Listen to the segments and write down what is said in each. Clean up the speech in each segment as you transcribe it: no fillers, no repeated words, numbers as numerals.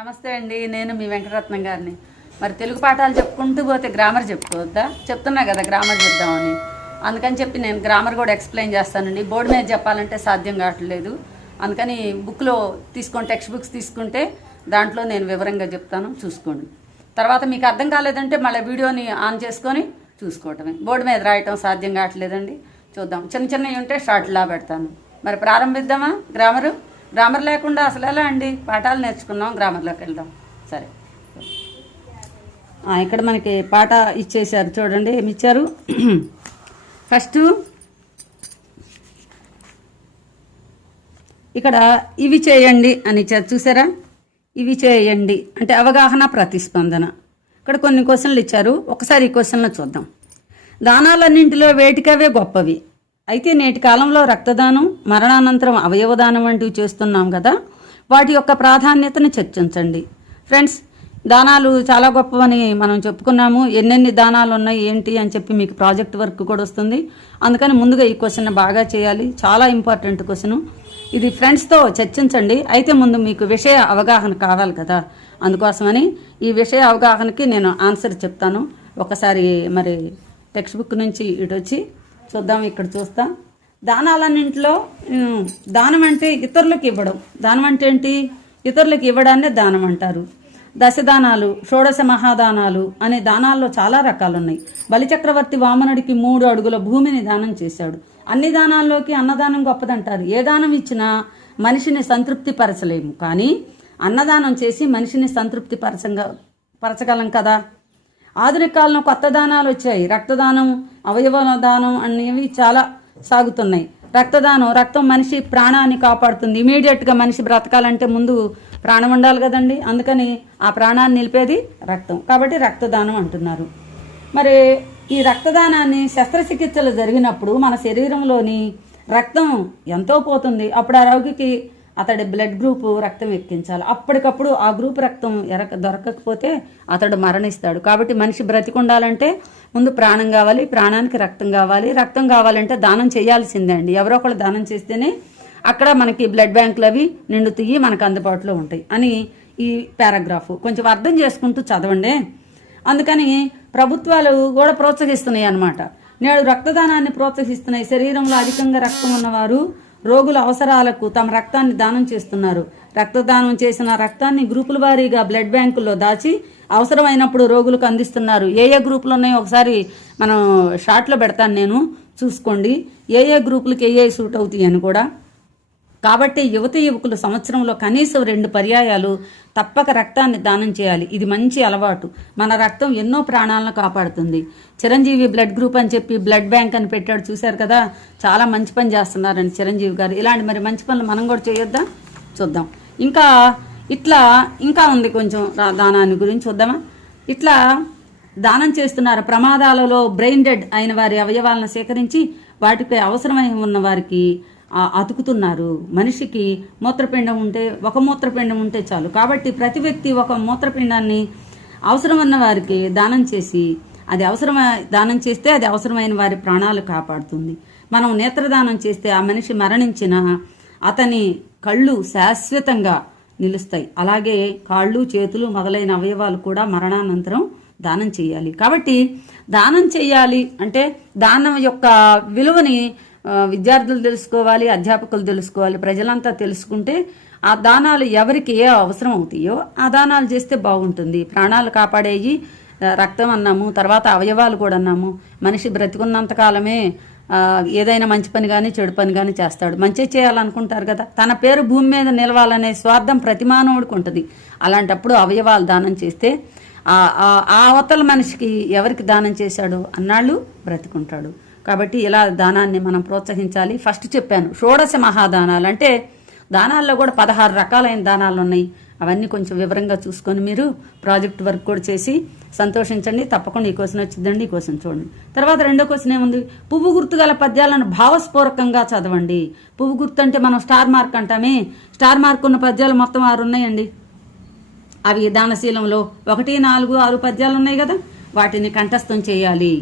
నమస్తే అండి, నేను మీ వెంకటరత్నం గారిని. మరి తెలుగు పాఠాలు చెప్పుకుంటూ పోతే గ్రామర్ చెప్పుకోవద్దా? చెప్తున్నా కదా గ్రామర్ చెప్దామని. అందుకని చెప్పి నేను గ్రామర్ కూడా ఎక్స్ప్లెయిన్ చేస్తానండి. బోర్డు మీద చెప్పాలంటే సాధ్యం కావట్లేదు. అందుకని బుక్లో తీసుకొని టెక్స్ట్ బుక్స్ తీసుకుంటే దాంట్లో నేను వివరంగా చెప్తాను, చూసుకోండి. తర్వాత మీకు అర్థం కాలేదంటే మళ్ళీ వీడియోని ఆన్ చేసుకొని చూసుకోవటమే. బోర్డు మీద రాయటం సాధ్యం కావట్లేదండి. చూద్దాం, చిన్న చిన్నవి ఉంటే షార్ట్లా పెడతాను. మరి ప్రారంభిద్దామా? గ్రామర్ లేకుండా అసలు ఎలా అండి? పాఠాలు నేర్చుకున్నాం, గ్రామర్లోకి వెళ్దాం. సరే, ఇక్కడ మనకి పాట ఇచ్చేసారు చూడండి. ఏమి ఇచ్చారు? ఫస్ట్ ఇక్కడ ఇవి చేయండి అని ఇచ్చారు, చూసారా? ఇవి చేయండి అంటే అవగాహన, ప్రతిస్పందన. ఇక్కడ కొన్ని క్వశ్చన్లు ఇచ్చారు, ఒకసారి ఈ క్వశ్చన్లు చూద్దాం. దానాలన్నింటిలో వేటికవే గొప్పవి. అయితే నేటి కాలంలో రక్తదానం, మరణానంతరం అవయవదానం వంటివి చేస్తున్నాం కదా, వాటి యొక్క ప్రాధాన్యతను చర్చించండి. ఫ్రెండ్స్, దానాలు చాలా గొప్పవని మనం చెప్పుకున్నాము. ఎన్నెన్ని దానాలు ఉన్నాయి ఏంటి అని చెప్పి మీకు ప్రాజెక్ట్ వర్క్ కూడా వస్తుంది. అందుకని ముందుగా ఈ క్వశ్చన్ బాగా చేయాలి, చాలా ఇంపార్టెంట్ క్వశ్చన్ ఇది. ఫ్రెండ్స్తో చర్చించండి. అయితే ముందు మీకు విషయ అవగాహన కావాలి కదా, అందుకోసమని ఈ విషయ అవగాహనకి నేను ఆన్సర్ చెప్తాను. ఒకసారి మరి టెక్స్ట్ బుక్ నుంచి ఇటు వచ్చి చూద్దాం. ఇక్కడ చూస్తాం. దానాలన్నింటిలో దానం అంటే ఇతరులకు ఇవ్వడం. దానం అంటే ఏంటి? ఇతరులకు ఇవ్వడాన్నే దానం అంటారు. దశదానాలు, షోడశ మహాదానాలు అనే దానాల్లో చాలా రకాలు ఉన్నాయి. బలిచక్రవర్తి వామనుడికి 3 అడుగుల భూమిని దానం చేశాడు. అన్ని దానాల్లోకి అన్నదానం గొప్పదంటారు. ఏ దానం ఇచ్చినా మనిషిని సంతృప్తి పరచలేము, కానీ అన్నదానం చేసి మనిషిని సంతృప్తి పరచగలం కదా. ఆధునిక కాలంలో కొత్త దానాలు వచ్చాయి. రక్తదానం, అవయవ దానం అనేవి చాలా సాగుతున్నాయి. రక్తం మనిషి ప్రాణాన్ని కాపాడుతుంది. ఇమీడియట్గా మనిషి బ్రతకాలంటే ముందు ప్రాణం ఉండాలి కదండి. అందుకని ఆ ప్రాణాన్ని నిలిపేది రక్తం, కాబట్టి రక్తదానం అంటున్నారు. మరి ఈ రక్తదానాన్ని శస్త్రచికిత్సలు జరిగినప్పుడు మన శరీరంలోని రక్తం ఎంతో పోతుంది. అప్పుడు ఆ రోగికి అతడి బ్లడ్ గ్రూప్ రక్తం ఎక్కించాలి. అప్పటికప్పుడు ఆ గ్రూప్ రక్తం దొరకకపోతే అతడు మరణిస్తాడు. కాబట్టి మనిషి బ్రతికుండాలంటే ముందు ప్రాణం కావాలి, ప్రాణానికి రక్తం కావాలి. రక్తం కావాలంటే దానం చేయాల్సిందే అండి. ఎవరో ఒకళ్ళు దానం చేస్తేనే అక్కడ మనకి బ్లడ్ బ్యాంకులు అవి నిండుతీ మనకు అందుబాటులో ఉంటాయి అని ఈ పారాగ్రాఫ్ కొంచెం అర్థం చేసుకుంటూ చదవండి. అందుకని ప్రభుత్వాలు కూడా ప్రోత్సహిస్తున్నాయి అన్నమాట. నేడు రక్తదానాన్ని ప్రోత్సహిస్తున్నాయి. శరీరంలో అధికంగా రక్తం ఉన్నవారు రోగుల అవసరాలకు తమ రక్తాన్ని దానం చేస్తున్నారు. రక్తదానం చేసిన రక్తాన్ని గ్రూపుల వారీగా బ్లడ్ బ్యాంకుల్లో దాచి అవసరమైనప్పుడు రోగులకు అందిస్తున్నారు. ఏ గ్రూపులు ఉన్నాయో ఒకసారి మనం షార్ట్లో పెడతాను, నేను చూసుకోండి. ఏ గ్రూపులకి ఏ సూట్ అవుతాయి అని కూడా. కాబట్టి యువకులు సంవత్సరంలో కనీసం 2 పర్యాయాలు తప్పక రక్తాన్ని దానం చేయాలి. ఇది మంచి అలవాటు. మన రక్తం ఎన్నో ప్రాణాలను కాపాడుతుంది. చిరంజీవి బ్లడ్ గ్రూప్ అని చెప్పి బ్లడ్ బ్యాంక్ అని పెట్టాడు, చూశారు కదా. చాలా మంచి పని చేస్తున్నారండి చిరంజీవి గారు. ఇలాంటి మరి మంచి పనులు మనం కూడా చేయొద్దా? చూద్దాం. ఇంకా ఉంది కొంచెం దానాన్ని గురించి చూద్దామా. ఇట్లా దానం చేస్తున్నారు. ప్రమాదాలలో బ్రెయిన్ డెడ్ అయిన వారి అవయవాలను సేకరించి వాటికి అవసరమై ఉన్న వారికి అతుకుతున్నారు. మనిషికి మూత్రపిండం ఉంటే, ఒక మూత్రపిండం ఉంటే చాలు. కాబట్టి ప్రతి వ్యక్తి ఒక మూత్రపిండాన్ని అవసరం ఉన్న వారికి దానం చేస్తే అది అవసరమైన వారి ప్రాణాలు కాపాడుతుంది. మనం నేత్రదానం చేస్తే ఆ మనిషి మరణించిన అతని కళ్ళు శాశ్వతంగా నిలుస్తాయి. అలాగే కాళ్ళు, చేతులు మొదలైన అవయవాలు కూడా మరణానంతరం దానం చేయాలి. కాబట్టి దానం చేయాలి అంటే దానం యొక్క విలువని విద్యార్థులు తెలుసుకోవాలి, అధ్యాపకులు తెలుసుకోవాలి, ప్రజలంతా తెలుసుకుంటే ఆ దానాలు ఎవరికి ఏ అవసరం అవుతాయో ఆ దానాలు చేస్తే బాగుంటుంది. ప్రాణాలు కాపాడేవి రక్తం అన్నాము, తర్వాత అవయవాలు కూడా అన్నాము. మనిషి బ్రతికున్నంత కాలమే ఏదైనా మంచి పని కానీ చెడు పని కానీ చేస్తాడు. మంచి చేయాలనుకుంటారు కదా. తన పేరు భూమి మీద నిలవాలనే స్వార్థం ప్రతి మానవుడికి ఉంటుంది. అలాంటప్పుడు అవయవాలు దానం చేస్తే ఆ అవతల మనిషికి ఎవరికి దానం చేశాడు అన్నాళ్ళు బ్రతికుంటాడు. కాబట్టి ఇలా దానాన్ని మనం ప్రోత్సహించాలి. ఫస్ట్ చెప్పాను షోడశ మహాదానాలు అంటే దానాల్లో కూడా 16 రకాలైన దానాలు ఉన్నాయి. అవన్నీ కొంచెం వివరంగా చూసుకొని మీరు ప్రాజెక్ట్ వర్క్ కూడా చేసి సంతోషించండి. తప్పకుండా ఈ క్వశ్చన్ వచ్చిందండి, ఈ క్వశ్చన్ చూడండి. తర్వాత రెండో క్వశ్చన్ ఏముంది? పువ్వు గుర్తు గల పద్యాలను భావస్ఫూరకంగా చదవండి. పువ్వు గుర్తు అంటే మనం స్టార్ మార్క్ అంటామే. స్టార్ మార్క్ ఉన్న పద్యాలు మొత్తం 6 ఉన్నాయండి. అవి దానశీలంలో 1, 4, 6 పద్యాలు ఉన్నాయి కదా, వాటిని కంఠస్థం చేయాలి.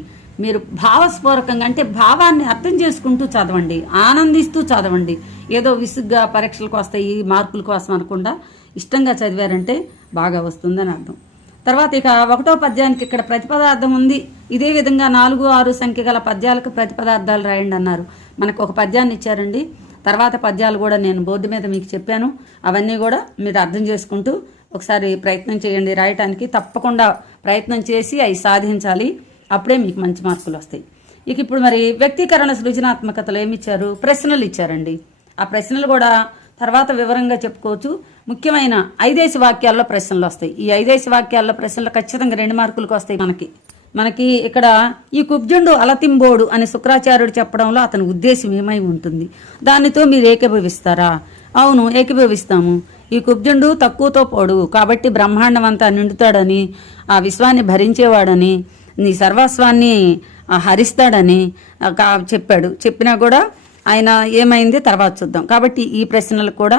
మీరు భావస్ఫూరకంగా అంటే భావాన్ని అర్థం చేసుకుంటూ చదవండి, ఆనందిస్తూ చదవండి. ఏదో విసుగ్గా పరీక్షలకు వస్తాయి మార్కుల కోసం అనకుండా ఇష్టంగా చదివారంటే బాగా వస్తుందని అర్థం. తర్వాత ఇక 1వ పద్యానికి ఇక్కడ ప్రతిపదార్థం ఉంది. ఇదే విధంగా 4, 6 సంఖ్య గల పద్యాలకు ప్రతిపదార్థాలు రాయండి అన్నారు. మనకు ఒక పద్యాన్ని ఇచ్చారండి. తర్వాత పద్యాలు కూడా నేను బోర్డు మీద మీకు చెప్పాను. అవన్నీ కూడా మీరు అర్థం చేసుకుంటూ ఒకసారి ప్రయత్నం చేయండి రాయటానికి. తప్పకుండా ప్రయత్నం చేసి అవి సాధించాలి, అప్పుడే మీకు మంచి మార్కులు వస్తాయి. ఇక ఇప్పుడు మరి వ్యక్తీకరణ సృజనాత్మకతలో ఏమి ఇచ్చారు? ప్రశ్నలు ఇచ్చారండి. ఆ ప్రశ్నలు కూడా తర్వాత వివరంగా చెప్పుకోవచ్చు. ముఖ్యమైన 5 వాక్యాల్లో ప్రశ్నలు వస్తాయి. ఈ 5 వాక్యాల్లో ప్రశ్నలు ఖచ్చితంగా 2 మార్కులకు వస్తాయి. మనకి ఇక్కడ ఈ కుబ్జుండు అలతింబోడు అని శుక్రాచార్యుడు చెప్పడంలో అతని ఉద్దేశం ఏమై ఉంటుంది? దానితో మీరు ఏకీభవిస్తారా? అవును, ఏకీభవిస్తాము. ఈ కుబ్జుండు తక్కువతో పోడు కాబట్టి బ్రహ్మాండం అంతా నిండుతాడని, ఆ విశ్వాన్ని భరించేవాడని, నీ సర్వస్వాన్ని హరిస్తాడని చెప్పాడు. చెప్పినా కూడా ఆయన ఏమైంది తర్వాత చూద్దాం. కాబట్టి ఈ ప్రశ్నలకు కూడా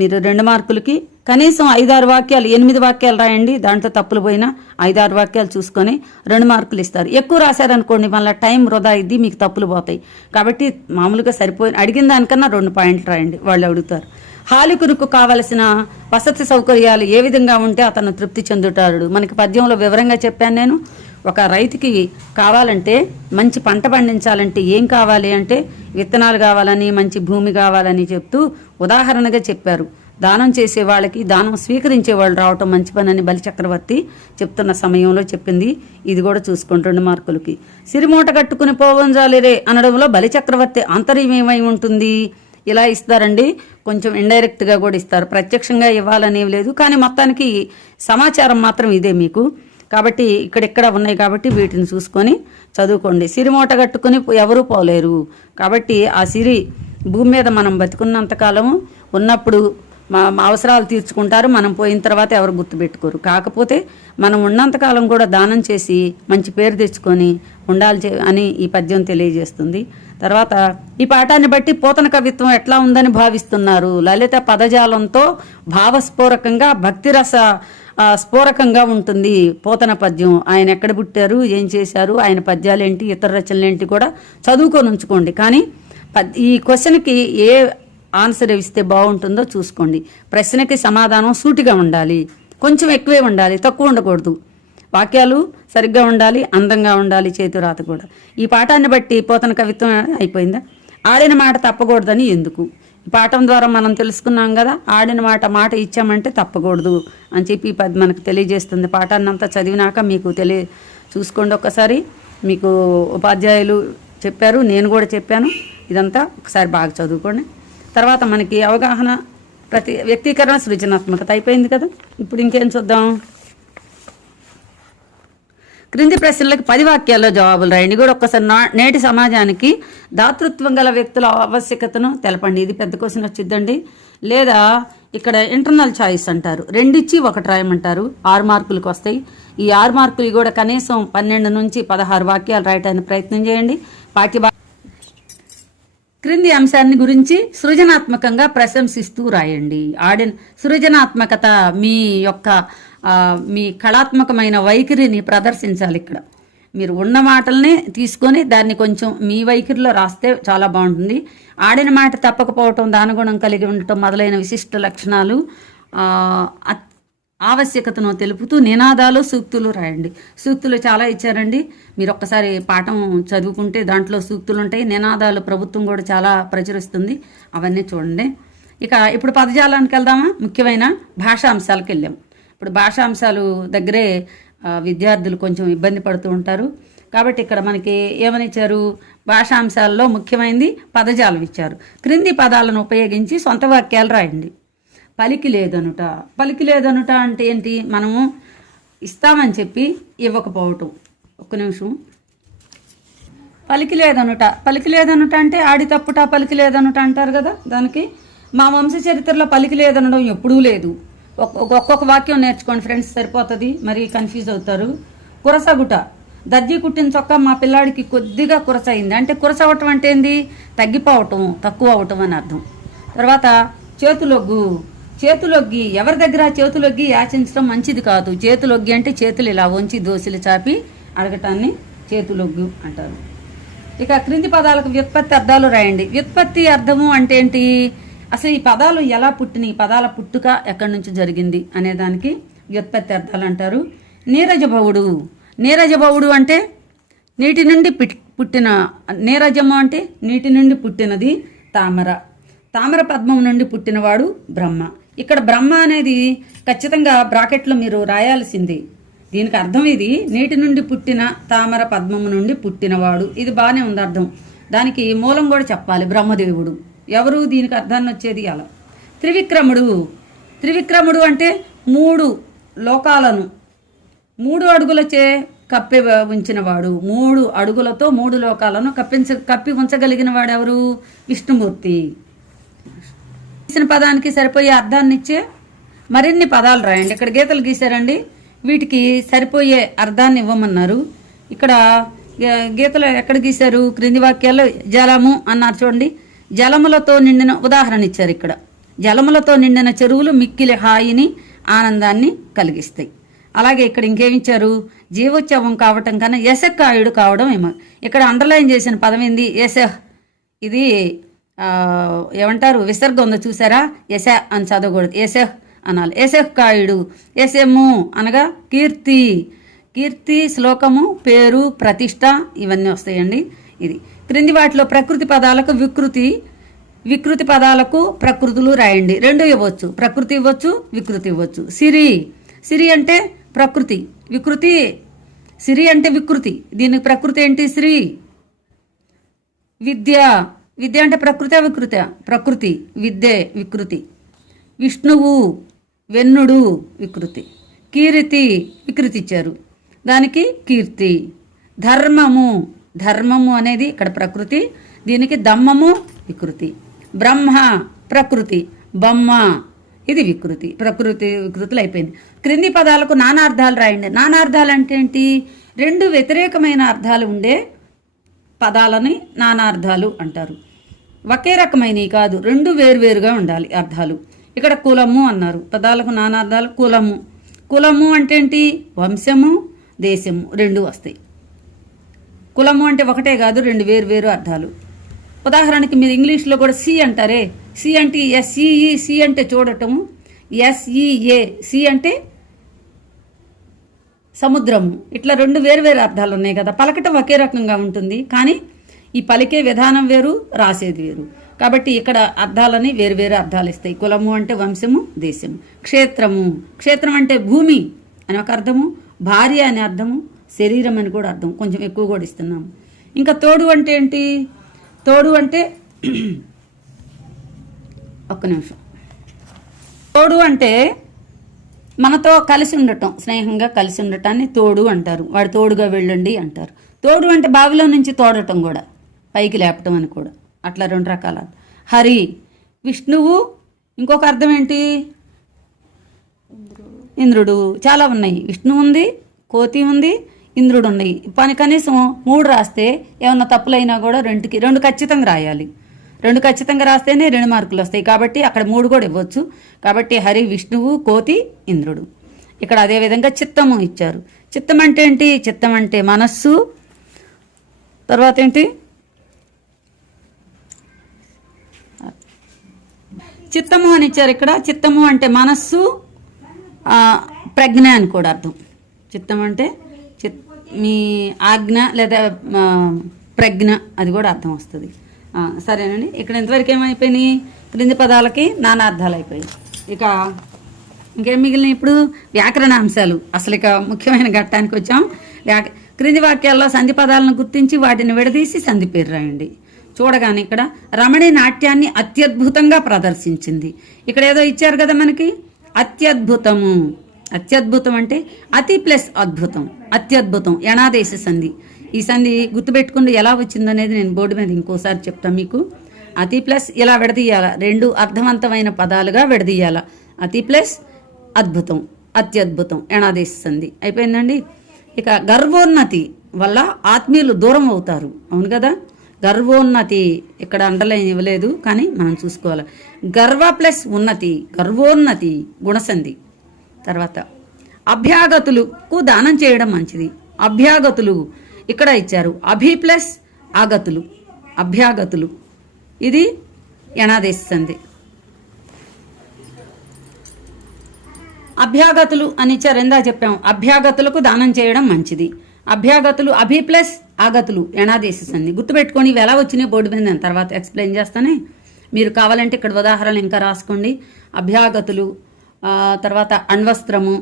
మీరు 2 మార్కులకి కనీసం 5-6 వాక్యాలు, 8 వాక్యాలు రాయండి. దాంట్లో తప్పులు పోయినా 5-6 వాక్యాలు చూసుకొని 2 మార్కులు ఇస్తారు. ఎక్కువ రాశారనుకోండి మళ్ళీ టైం వృధా అయింది, మీకు తప్పులు పోతాయి. కాబట్టి మామూలుగా అడిగిన దానికన్నా 2 పాయింట్లు రాయండి, వాళ్ళు అడుగుతారు. హాలికునుకు కావలసిన వసతి సౌకర్యాలు ఏ విధంగా ఉంటే అతను తృప్తి చెందుతాడు? మనకి పద్యంలో వివరంగా చెప్పాను నేను. ఒక రైతుకి కావాలంటే మంచి పంట పండించాలంటే ఏం కావాలి అంటే విత్తనాలు కావాలని, మంచి భూమి కావాలని చెప్తూ ఉదాహరణగా చెప్పారు. దానం చేసే వాళ్ళకి దానం స్వీకరించే వాళ్ళు రావటం మంచి పని అని బలిచక్రవర్తి చెప్తున్న సమయంలో చెప్పింది. ఇది కూడా చూసుకోండి 2 మార్కులకి. సిరిమూట కట్టుకుని పోవంజాలిరే అనడంలో బలిచక్రవర్తి ఆంతర్యం ఏమై ఉంటుంది? ఇలా ఇస్తారండి. కొంచెం ఇండైరెక్ట్గా కూడా ఇస్తారు, ప్రత్యక్షంగా ఇవ్వాలనేవి లేదు. కానీ మొత్తానికి సమాచారం మాత్రం ఇదే మీకు. కాబట్టి ఇక్కడెక్కడ ఉన్నాయి కాబట్టి వీటిని చూసుకొని చదువుకోండి. సిరిమూట కట్టుకుని ఎవరూ పోలేరు. కాబట్టి ఆ సిరి భూమి మీద మనం బతికున్నంతకాలం ఉన్నప్పుడు మా అవసరాలు తీర్చుకుంటారు, మనం పోయిన తర్వాత ఎవరు గుర్తుపెట్టుకోరు. కాకపోతే మనం ఉన్నంతకాలం కూడా దానం చేసి మంచి పేరు తెచ్చుకొని ఉండాలి అని ఈ పద్యం తెలియజేస్తుంది. తర్వాత ఈ పాఠాన్ని బట్టి పోతన కవిత్వం ఎట్లా ఉందని భావిస్తున్నారు? లలిత పదజాలంతో భావస్ఫూరకంగా భక్తిరస స్ఫూరకంగా ఉంటుంది పోతన పద్యం. ఆయన ఎక్కడ పుట్టారు, ఏం చేశారు, ఆయన పద్యాలేంటి, ఇతర రచనలేంటి కూడా చదువుకొని ఉంచుకోండి. కానీ ఈ క్వశ్చన్కి ఏ ఆన్సర్ ఇస్తే బాగుంటుందో చూసుకోండి. ప్రశ్నకి సమాధానం సూటిగా ఉండాలి, కొంచెం ఎక్కువే ఉండాలి, తక్కువ ఉండకూడదు. వాక్యాలు సరిగ్గా ఉండాలి, అందంగా ఉండాలి, చేతి రాత కూడా. ఈ పాఠాన్ని బట్టి పోతన కవిత్వం అయిపోయిందా? ఆడిన మాట తప్పకూడదని ఎందుకు? ఈ పాఠం ద్వారా మనం తెలుసుకున్నాం కదా, ఆడిన మాట ఇచ్చామంటే తప్పకూడదు అని చెప్పి మనకు తెలియజేస్తుంది. పాఠాన్ని అంతా చదివినాక మీకు చూసుకోండి ఒక్కసారి. మీకు ఉపాధ్యాయులు చెప్పారు, నేను కూడా చెప్పాను. ఇదంతా ఒకసారి బాగా చదువుకోండి. తర్వాత మనకి అవగాహన, వ్యక్తీకరణ సృజనాత్మకత అయిపోయింది కదా. ఇప్పుడు ఇంకేం చూద్దాం? క్రింది ప్రశ్నలకు 10 వాక్యాల్లో జవాబులు రాయండి. కూడా ఒక్కసారి నేటి సమాజానికి దాతృత్వం గల వ్యక్తుల ఆవశ్యకతను తెలపండి. ఇది పెద్ద క్వశ్చన్ వచ్చిద్దండి. లేదా ఇక్కడ ఇంటర్నల్ చాయిస్ అంటారు, 2 ఇచ్చి 1 రాయమంటారు. 6 మార్కులకు వస్తాయి. ఈ 6 మార్కులు కూడా కనీసం 12 నుంచి 16 వాక్యాలు రాయటానికి ప్రయత్నం చేయండి. క్రింది అంశాన్ని గురించి సృజనాత్మకంగా ప్రశంసిస్తూ రాయండి. సృజనాత్మకత మీ కళాత్మకమైన వైఖరిని ప్రదర్శించాలి. ఇక్కడ మీరు ఉన్న మాటల్ని తీసుకొని దాన్ని కొంచెం మీ వైఖరిలో రాస్తే చాలా బాగుంటుంది. ఆడిన మాట తప్పకపోవటం, దానగుణం కలిగి ఉండటం మొదలైన విశిష్ట లక్షణాలు ఆవశ్యకతను తెలుపుతూ నినాదాలు, సూక్తులు రాయండి. సూక్తులు చాలా ఇచ్చారండి. మీరు ఒక్కసారి పాఠం చదువుకుంటే దాంట్లో సూక్తులు ఉంటాయి. నినాదాలు ప్రభుత్వం కూడా చాలా ప్రచురిస్తుంది, అవన్నీ చూడండి. ఇప్పుడు పదజాలానికి వెళ్దామా? ముఖ్యమైన భాషాంశాలకు వెళ్ళాం. ఇప్పుడు భాషాంశాలు దగ్గరే విద్యార్థులు కొంచెం ఇబ్బంది పడుతూ ఉంటారు. కాబట్టి ఇక్కడ మనకి ఏమని ఇచ్చారు? భాషాంశాల్లో ముఖ్యమైనది పదజాలం ఇచ్చారు. క్రింది పదాలను ఉపయోగించి సొంత వాక్యాలు రాయండి. పలికి లేదనుట అంటే ఏంటి? మనము ఇస్తామని చెప్పి ఇవ్వకపోవటం. ఒక్క నిమిషం. పలికి లేదనుట అంటే ఆడి తప్పుట పలికి లేదనుట అంటారు కదా. దానికి మా వంశ చరిత్రలో పలికి లేదనడం ఎప్పుడూ లేదు. ఒక్కొక్క వాక్యం నేర్చుకోండి ఫ్రెండ్స్, సరిపోతుంది, మరి కన్ఫ్యూజ్ అవుతారు. కురసగుట, దర్జీ కుట్టిన చొక్కా మా పిల్లాడికి కొద్దిగా కురస అయింది అంటే కురస అవటం అంటే ఏంది? తగ్గిపోవటం, తక్కువ అవటం అని అర్థం. తర్వాత చేతులొగ్గి ఎవరి దగ్గర చేతులొగ్గి యాచించడం మంచిది కాదు. చేతులొగ్గి అంటే చేతులు ఇలా వంచి దోశలు చాపి అడగటాన్ని చేతులొగ్గు అంటారు. ఇక క్రింది పదాలకు వ్యుత్పత్తి అర్థాలు రాయండి. వ్యుత్పత్తి అర్థము అంటే ఏంటి, అసలు ఈ పదాలు ఎలా పుట్టినాయి, పదాల పుట్టుక ఎక్కడి నుంచి జరిగింది అనే దానికి వ్యుత్పత్తి అర్థాలు అంటారు. నీరజభవుడు, నీరజభవుడు అంటే నీటి నుండి పుట్టిన, నీరజము అంటే నీటి నుండి పుట్టినది తామర, తామర పద్మం నుండి పుట్టినవాడు బ్రహ్మ. ఇక్కడ బ్రహ్మ అనేది ఖచ్చితంగా బ్రాకెట్లో మీరు రాయాల్సింది. దీనికి అర్థం ఇది నీటి నుండి పుట్టిన తామర పద్మము నుండి పుట్టినవాడు. ఇది బాగానే ఉంది అర్థం. దానికి మూలం కూడా చెప్పాలి, బ్రహ్మదేవుడు. ఎవరు దీనికి అర్థాన్ని వచ్చేది అలా. త్రివిక్రముడు, త్రివిక్రముడు అంటే 3 లోకాలను 3 అడుగులచే కప్పి ఉంచినవాడు. 3 అడుగులతో 3 లోకాలను కప్పి ఉంచగలిగిన వాడు ఎవరు, విష్ణుమూర్తి. ఇచ్చిన పదానికి సరిపోయే అర్థాన్ని ఇచ్చే మరిన్ని పదాలు రాయండి. ఇక్కడ గీతలు గీశారండి, వీటికి సరిపోయే అర్థాన్ని ఇవ్వమన్నారు. ఇక్కడ గీతలు ఎక్కడ గీశారు, క్రింది వాక్యాల్లో జలము అన్నారు చూడండి. జలములతో నిండిన ఉదాహరణ ఇచ్చారు. ఇక్కడ జలములతో నిండిన చెరువులు మిక్కిలి హాయిని ఆనందాన్ని కలిగిస్తాయి. అలాగే ఇక్కడ ఇంకేమిచ్చారు, జీవోత్సవం కావటం కన్నా యశక్కాయుడు కావడం ఏమో. ఇక్కడ అండర్లైన్ చేసిన పదం ఏంది, యశః. ఇది ఏమంటారు, విసర్గ ఉందో చూసారా, యశ అని చదవకూడదు, యశః అనాలి. యశక్కాయుడు, యశము అనగా కీర్తి, కీర్తి, శ్లోకము, పేరు, ప్రతిష్ట ఇవన్నీ వస్తాయండి. ఇది క్రింది వాటిలో ప్రకృతి పదాలకు వికృతి, వికృతి పదాలకు ప్రకృతులు రాయండి. 2 ఇవ్వచ్చు, ప్రకృతి ఇవ్వచ్చు, వికృతి ఇవ్వచ్చు. సిరి, సిరి అంటే ప్రకృతి, వికృతి సిరి అంటే వికృతి. దీనికి ప్రకృతి ఏంటి, శ్రీ. విద్య, విద్య అంటే ప్రకృతి వికృతి, ప్రకృతి, విద్యే వికృతి. విష్ణువు, వెన్నుడు వికృతి. కీర్తి, వికృతి ఇచ్చారు, దానికి కీర్తి. ధర్మము, ధర్మము అనేది ఇక్కడ ప్రకృతి, దీనికి దమ్మము వికృతి. బ్రహ్మ ప్రకృతి, బొమ్మ ఇది వికృతి. ప్రకృతి వికృతులు అయిపోయింది. క్రింది పదాలకు నానార్థాలు రాయండి. నానార్థాలు అంటే ఏంటి, 2 వ్యతిరేకమైన అర్థాలు ఉండే పదాలని నానార్థాలు అంటారు. ఒకే రకమైనవి కాదు, 2 వేరువేరుగా ఉండాలి అర్థాలు. ఇక్కడ కులము అన్నారు, పదాలకు నానార్థాలు. కులము, కులము అంటే ఏంటి, వంశము, దేశము 2 వస్తాయి. కులము అంటే ఒకటే కాదు, 2 వేరువేరు అర్థాలు. ఉదాహరణకి మీరు ఇంగ్లీష్లో కూడా సి అంటారే, సి అంటే ఎస్ఈఈ, సి అంటే చూడటము, ఎస్ఈఏ, సి అంటే సముద్రము. ఇట్లా 2 వేరువేరు అర్థాలు ఉన్నాయి కదా. పలకటం ఒకే రకంగా ఉంటుంది, కానీ ఈ పలికే విధానం వేరు, రాసేది వేరు. కాబట్టి ఇక్కడ అర్థాలని వేరువేరు అర్థాలు ఇస్తాయి. కులము అంటే వంశము, దేశము. క్షేత్రము, క్షేత్రం అంటే భూమి అని ఒక అర్థము, భార్య అనే అర్థము, శరీరం అని కూడా అర్థం, కొంచెం ఎక్కువ కూడా ఇస్తున్నాము. ఇంకా తోడు అంటే ఏంటి, తోడు అంటే ఒక్క నిమిషం. తోడు అంటే మనతో కలిసి ఉండటం, స్నేహంగా కలిసి ఉండటాన్ని తోడు అంటారు. వాడు తోడుగా వెళ్ళండి అంటారు. తోడు అంటే బావిలో నుంచి తోడటం కూడా, పైకి లేపటం అని కూడా, అట్లా 2 రకాల. హరి, విష్ణువు, ఇంకొక అర్థం ఏంటి, ఇంద్రుడు. చాలా ఉన్నాయి, విష్ణువు ఉంది, కోతి ఉంది, ఇంద్రుడు ఉన్నాయి. పని కనీసం 3 రాస్తే ఏమన్నా తప్పులైనా కూడా 2 ఖచ్చితంగా రాయాలి. 2 ఖచ్చితంగా రాస్తేనే 2 మార్కులు వస్తాయి. కాబట్టి అక్కడ 3 కూడా ఇవ్వచ్చు. కాబట్టి హరి, విష్ణువు, కోతి, ఇంద్రుడు. ఇక్కడ అదేవిధంగా చిత్తము ఇచ్చారు. చిత్తం అంటే ఏంటి, చిత్తం అంటే మనస్సు. తర్వాత ఏంటి, చిత్తము అని ఇచ్చారు ఇక్కడ. చిత్తము అంటే మనస్సు, ప్రజ్ఞ అని కూడా అర్థం. చిత్తం అంటే మీ ఆజ్ఞ లేదా ప్రజ్ఞ, అది కూడా అర్థం వస్తుంది. సరేనండి, ఇక్కడ ఎంతవరకు ఏమైపోయినాయి, క్రింది పదాలకి నానార్థాలు అయిపోయాయి. ఇక ఇంకేం మిగిలినాయి, ఇప్పుడు వ్యాకరణ అంశాలు. అసలు ఇక ముఖ్యమైన ఘట్టానికి వచ్చాం. క్రింది వాక్యాల్లో సంధి పదాలను గుర్తించి వాటిని విడదీసి సంధి పేరు రాయండి. చూడగానే ఇక్కడ రమణి నాట్యాన్ని అత్యద్భుతంగా ప్రదర్శించింది. ఇక్కడ ఏదో ఇచ్చారు కదా మనకి, అత్యద్భుతము. అత్యద్భుతం అంటే అతి ప్లస్ అద్భుతం, అత్యద్భుతం, యణాదేశ సంధి. ఈ సంధి గుర్తుపెట్టుకుంటూ ఎలా వచ్చిందనేది నేను బోర్డు మీద ఇంకోసారి చెప్తాను మీకు. అతి ప్లస్ ఇలా విడదీయాల, 2 అర్థవంతమైన పదాలుగా విడదీయాల. అతి ప్లస్ అద్భుతం, అత్యద్భుతం, యణాదేశ సంధి అయిపోయిందండి. ఇక గర్వోన్నతి వల్ల ఆత్మీయులు దూరం అవుతారు, అవును కదా. గర్వోన్నతి ఇక్కడ అండర్లైన్ ఇవ్వలేదు, కానీ మనం చూసుకోవాలి. గర్వ ప్లస్ ఉన్నతి, గర్వోన్నతి గుణసంధి. తర్వాత అభ్యాగతులకు దానం చేయడం మంచిది. అభ్యాగతులు, ఇక్కడ ఇచ్చారు అభి ప్లస్ ఆగతులు, అభ్యాగతులు. ఇది యణాదేశ సంధి. అభ్యాగతులు అని ఇచ్చారు, ఎందా చెప్పాం. అభ్యాగతులకు దానం చేయడం మంచిది. అభ్యాగతులు అభి ప్లస్ ఆగతులు యణాదేశ సంధి. గుర్తుపెట్టుకొని ఇవి ఎలా వచ్చినాయి బోర్డు మీద నేను తర్వాత ఎక్స్ప్లెయిన్ చేస్తానే. మీరు కావాలంటే ఇక్కడ ఉదాహరణలు ఇంకా రాసుకోండి. అభ్యాగతులు, తర్వాత అణ్వస్త్రము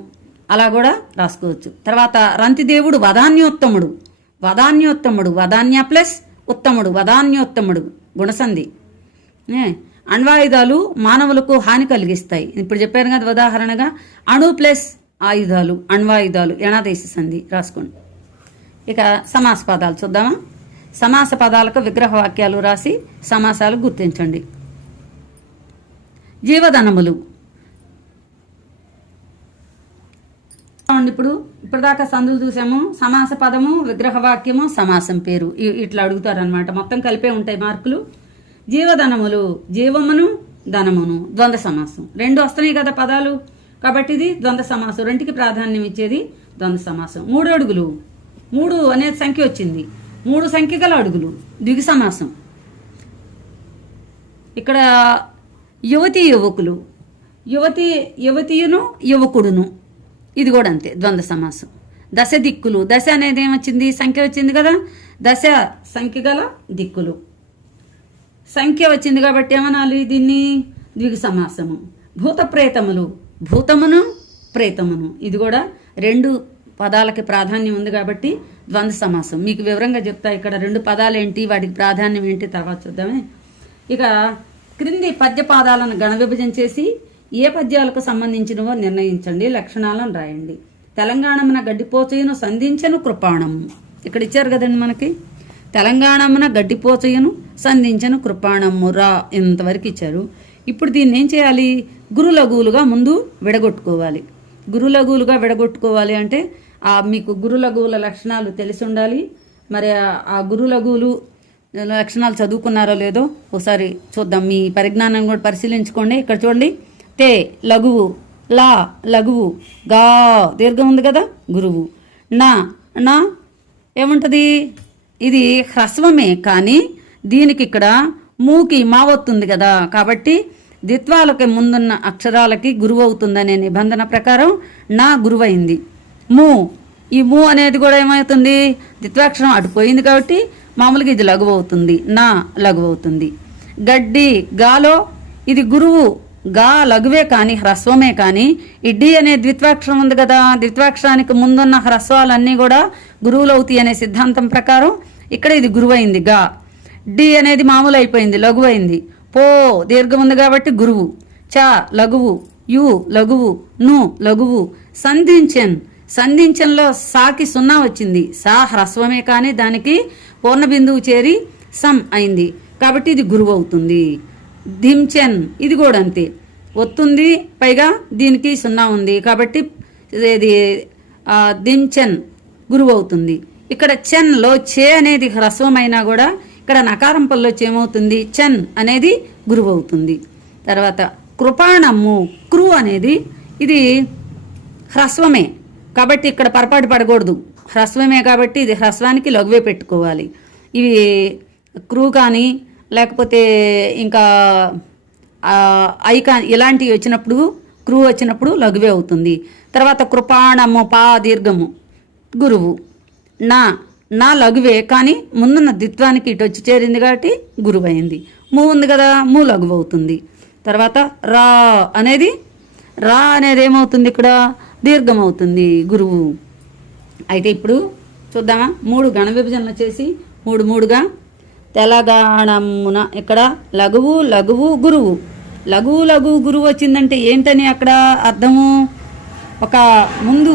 అలా కూడా రాసుకోవచ్చు. తర్వాత రంతిదేవుడు వదాన్యోత్తముడు, వదాన్యోత్తముడు, వదాన్య ప్లస్ ఉత్తముడు, వదాన్యోత్తముడు గుణసంధి. అణ్వాయుధాలు మానవులకు హాని కలిగిస్తాయి. ఇప్పుడు చెప్పాను కదా ఉదాహరణగా. అణు ప్లస్ ఆయుధాలు, అణ్వాయుధాలు యణాదేశ సంధి రాసుకోండి. ఇక సమాస పదాలు చూద్దామా. సమాస పదాలకు విగ్రహ వాక్యాలు రాసి సమాసాలు గుర్తించండి. జీవధనములు. ఇప్పటిదాకా సందులు చూసాము. సమాస పదము, విగ్రహ వాక్యము, సమాసం పేరు ఇట్లా అడుగుతారు అనమాట. మొత్తం కలిపే ఉంటాయి మార్కులు. జీవధనములు, జీవమును ధనమును, ద్వంద్వ సమాసం. రెండు వస్తున్నాయి కదా పదాలు, కాబట్టి ఇది ద్వంద్వ సమాసం. రెండుకి ప్రాధాన్యం ఇచ్చేది ద్వంద్వ సమాసం. 3 అడుగులు, 3 అనేది సంఖ్య వచ్చింది. 3 సంఖ్య గల అడుగులు, ద్విగు సమాసం. ఇక్కడ యువతి యువకులు, యువతియును యువకుడును, ఇది కూడా అంతే ద్వంద్వ సమాసం. దశ దిక్కులు, దశ అనేది ఏమొచ్చింది, సంఖ్య వచ్చింది కదా. దశ సంఖ్య గల దిక్కులు, సంఖ్య వచ్చింది కాబట్టి ఏమనాలి దీన్ని, ద్విగు సమాసము. భూత ప్రేతములు, భూతమును ప్రేతమును, ఇది కూడా 2 పదాలకి ప్రాధాన్యం ఉంది కాబట్టి ద్వంద్వ సమాసం. మీకు వివరంగా చెప్తా. ఇక్కడ 2 పదాలు ఏంటి, వాటికి ప్రాధాన్యం ఏంటి తర్వాత చూద్దామే. ఇక క్రింది పద్యపాదాలను గణ విభజన చేసి ఏ పద్యాలకు సంబంధించినవో నిర్ణయించండి, లక్షణాలను రాయండి. తెలంగాణమున గడ్డిపోచయును సంధించను కృపాణము. ఇక్కడ ఇచ్చారు కదండి మనకి. తెలంగాణమున గడ్డిపోచయును సంధించను కృపాణము రా, ఇంతవరకు ఇచ్చారు. ఇప్పుడు దీన్ని ఏం చేయాలి, గురులఘువులుగా ముందు విడగొట్టుకోవాలి. గురులఘువులుగా విడగొట్టుకోవాలి అంటే మీకు గురులఘువుల లక్షణాలు తెలిసి ఉండాలి. మరి ఆ గురులఘువులు లక్షణాలు చదువుకున్నారో లేదో ఒకసారి చూద్దాం. మీ పరిజ్ఞానం కూడా పరిశీలించుకోండి. ఇక్కడ చూడండి, తే లఘువు, లా లఘువు, గా దీర్ఘం ఉంది కదా గురువు, నా నా ఏముంటుంది, ఇది హ్రస్వమే కానీ దీనికి ఇక్కడ మూకి మా వస్తుంది కదా, కాబట్టి ద్విత్వాలకి ముందున్న అక్షరాలకి గురువు అవుతుందనే నిబంధన ప్రకారం నా గురువైంది. మూ, ఈ మూ అనేది కూడా ఏమవుతుంది, ద్విత్వాక్షరం అటు పోయింది కాబట్టి మామూలుగా ఇది లఘువు అవుతుంది, నా లఘువు అవుతుంది. గడ్డి, గాలో ఇది గురువు, గా లఘువే కానీ హ్రస్వమే కానీ ఈ డి అనే ద్విత్వాక్షరం ఉంది కదా, ద్విత్వాక్షరానికి ముందున్న హ్రస్వాలన్నీ కూడా గురువులు అవుతాయి అనే సిద్ధాంతం ప్రకారం ఇక్కడ ఇది గురువైంది గా. డి అనేది మామూలు అయిపోయింది, లఘువు అయింది. పో దీర్ఘం ఉంది కాబట్టి గురువు. చ లఘువు, యు లఘువు, ను లఘువు. సంధించన్, సంధించన్లో సాకి 0 వచ్చింది. సా హ్రస్వమే కానీ దానికి పూర్ణ బిందువు చేరి సం అయింది కాబట్టి ఇది గురువు అవుతుంది. ధించన్, ఇది కూడా అంతే, ఒత్తుంది పైగా దీనికి 0 ఉంది కాబట్టి ఇది ధించన్ గురువు అవుతుంది. ఇక్కడ చెన్లో చే అనేది హ్రస్వమైనా కూడా ఇక్కడ నకారం పల్లో ఏమవుతుంది, చన్ అనేది గురువు అవుతుంది. తర్వాత కృపాణము, క్రు అనేది ఇది హ్రస్వమే కాబట్టి ఇక్కడ పొరపాటు పడకూడదు, హ్రస్వమే కాబట్టి ఇది హ్రస్వానికి లఘువే పెట్టుకోవాలి. ఇవి క్రూ కానీ లేకపోతే ఇంకా ఐకాన్ ఇలాంటివి వచ్చినప్పుడు, క్రూ వచ్చినప్పుడు లఘువే అవుతుంది. తర్వాత కృపాణము, పా దీర్ఘము గురువు. నా నా లఘువే కానీ ముందున్న ద్విత్వానికి ఇటు వచ్చి చేరింది కాబట్టి గురువు అయింది. మూ ఉంది కదా, మూ లఘువు అవుతుంది. తర్వాత రా అనేది ఏమవుతుంది, ఇక్కడ దీర్ఘం అవుతుంది, గురువు. అయితే ఇప్పుడు చూద్దామా, 3 గణ విభజనలు చేసి 3 తెలంగాణమున ఇక్కడ లఘువు లఘువు గురువు, లఘువు లఘువు గురువు వచ్చిందంటే ఏంటని అక్కడ అర్థము, ఒక ముందు